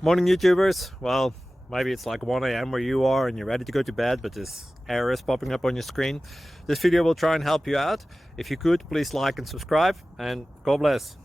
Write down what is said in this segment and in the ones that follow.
Morning, YouTubers. Well, maybe it's like 1 a.m. where you are and you're ready to go to bed, but this error is popping up on your screen. This video will try and help you out. If you could, please like and subscribe, and God bless.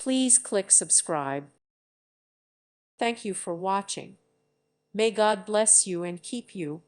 Please click subscribe. Thank you for watching. May God bless you and keep you.